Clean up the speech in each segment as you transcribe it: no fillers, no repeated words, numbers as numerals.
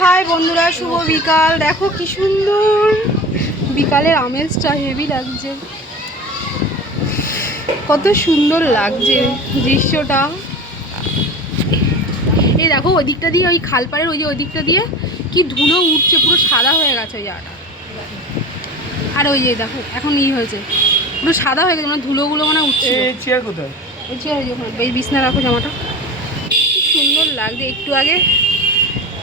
High বন্ধুরা, শুভ বিকাল। দেখো কি সুন্দর বিকালের আমেজটা, হেভি লাগছে, কত সুন্দর লাগছে দৃশ্যটা। এই দেখো ওই দিকটা দিয়ে, ওই খালপাড়ের ওই দিকটা দিয়ে কি ধুলো উঠছে, পুরো সাদা হয়ে গেছে ওই জায়গাটা। আর ওই যে দেখো এখন হয়েছে, পুরো সাদা হয়ে গেছে, মানে ধুলোগুলো মানে উঠছে। চেয়ার কোথায়? ওই চেয়ার এই বিছনা রাখো জামাটা, কি সুন্দর লাগছে। একটু আগে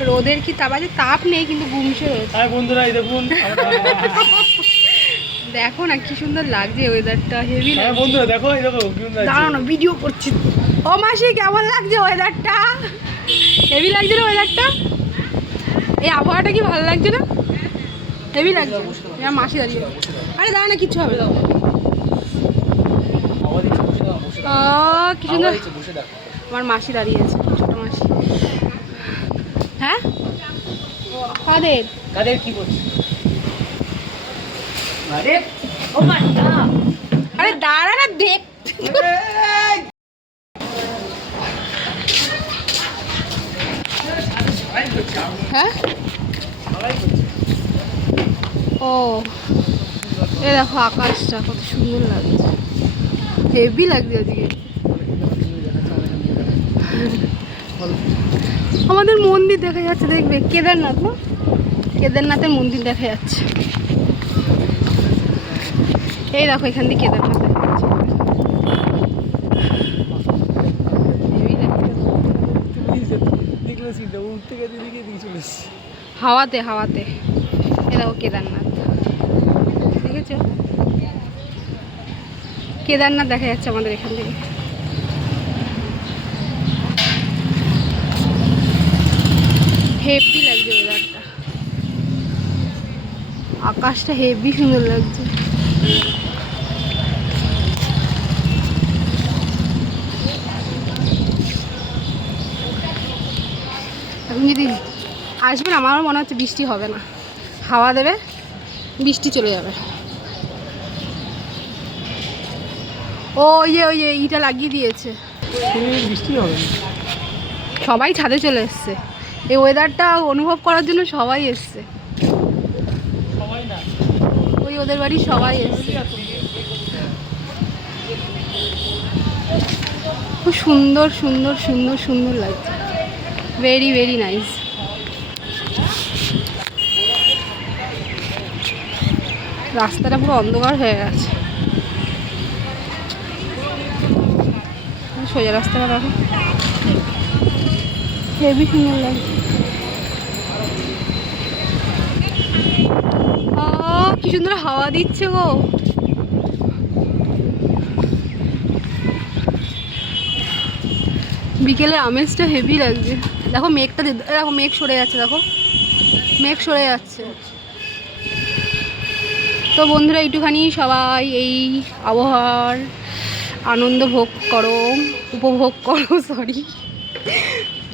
রোদের কি তাপ আছে, তাপ নেই কিন্তু গুমসে রয়েছে। বন্ধুরা এই দেখুন, দেখো না কি সুন্দর লাগছে ওয়েদারটা, হেভি লাগছে। বন্ধুরা দেখো, এই দেখো দাঁড়াও না, ভিডিও করছি। ও মাসি, কেমন লাগছে ওয়েদারটা? হেভি লাগছে না ওয়েদারটা? এই আবহাওয়াটা কি ভালো লাগছে না? হেভি লাগছে। আমার মাসি দাঁড়িয়ে, আরে দাঁড়া না, কিচ্ছু হবে না। কি সুন্দর আমার মাসি দাঁড়িয়ে আছে, ছোট মাসি। হ্যাঁ, কাদের কাদের কি করছে? আরে দাঁড়া না, দেখ। হ্যাঁ, ও এ দেখো আকাশটা কত সুন্দর লাগছে, হেভি লাগছে আজকে। আমাদের মন্দির দেখা যাচ্ছে, দেখবে কেদারনাথ না, কেদারনাথের মন্দির দেখা যাচ্ছে। এই দেখো এখান থেকে কেদারনাথ দেখা যাচ্ছে। হাওয়াতে হাওয়াতে এই দেখো কেদারনাথ, দেখেছো? কেদারনাথ দেখা যাচ্ছে আমাদের এখান থেকে। হেভি লাগছে ওয়েদারটা, আকাশটা হেভি সুন্দর লাগছে। এখন যদি আসবেন, আমারও মনে হচ্ছে বৃষ্টি হবে না, হাওয়া দেবে, বৃষ্টি চলে যাবে। ওই যে ইটা লাগিয়ে দিয়েছে, বৃষ্টি হবে না। সবাই ছাদে চলে এসছে, এই ওয়েদারটা অনুভব করার জন্য সবাই এসছে। ওই ওদের বাড়ি সবাই এসছে। খুব সুন্দর সুন্দর সুন্দর সুন্দর লাগছে, ভেরি ভেরি নাইস। রাস্তাটা পুরো অন্ধকার হয়ে গেছে, সোজা রাস্তাটা দেখো, হেভি সুন্দর লাগছে। কি সুন্দর হাওয়া দিচ্ছে গো। বিকেলের আমেজটা হেভি লাগছে। দেখো মেঘটা, দেখো মেঘ সরে যাচ্ছে, দেখো মেঘ সরে যাচ্ছে। তো বন্ধুরা, একটুখানি সবাই এই আবহাওয়ার আনন্দ ভোগ করো, উপভোগ করো, সরি।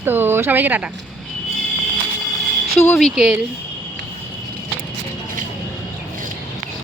তো সবাইকে টাটা, শুভ বিকেল।